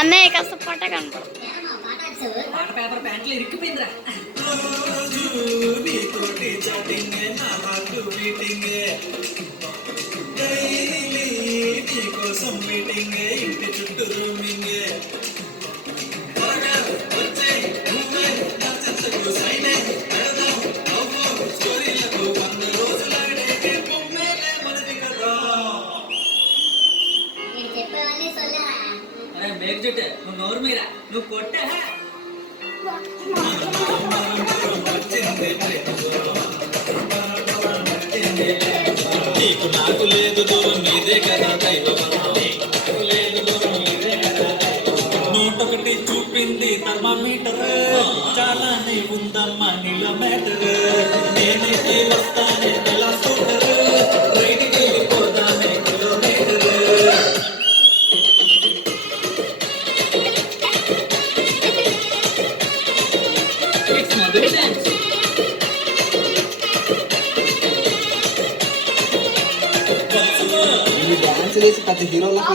అన్నయ్య కాస్త పాట కనపడు పాట పేపర్ ప్యాంట్లు ఇరుక్కుపోయిందిరా. కోసం మీటింగ్ ఇంటి చుట్టూ రూమింగ్ స్టోరీలకు 100 రోజులాడే బొమ్మేలే మనది కదా. అరే మేఘజుట్టు నువ్వు నోరు మీరా నువ్వు కొట్టా నీకు నాకు లేదు దూరం నీదే కదా దైవం. నూటొకటి చూపింది థర్మామీటర్ చాలానే ఉందమ్మా నీలో మ్యాటర్. నేనైతే వస్తానే ఎలా స్కూటర్ రైడ్కి వెళ్ళిపోతానే కిలోమీటర్. డాన్స్ వేసి పెద్ద హీరోలకు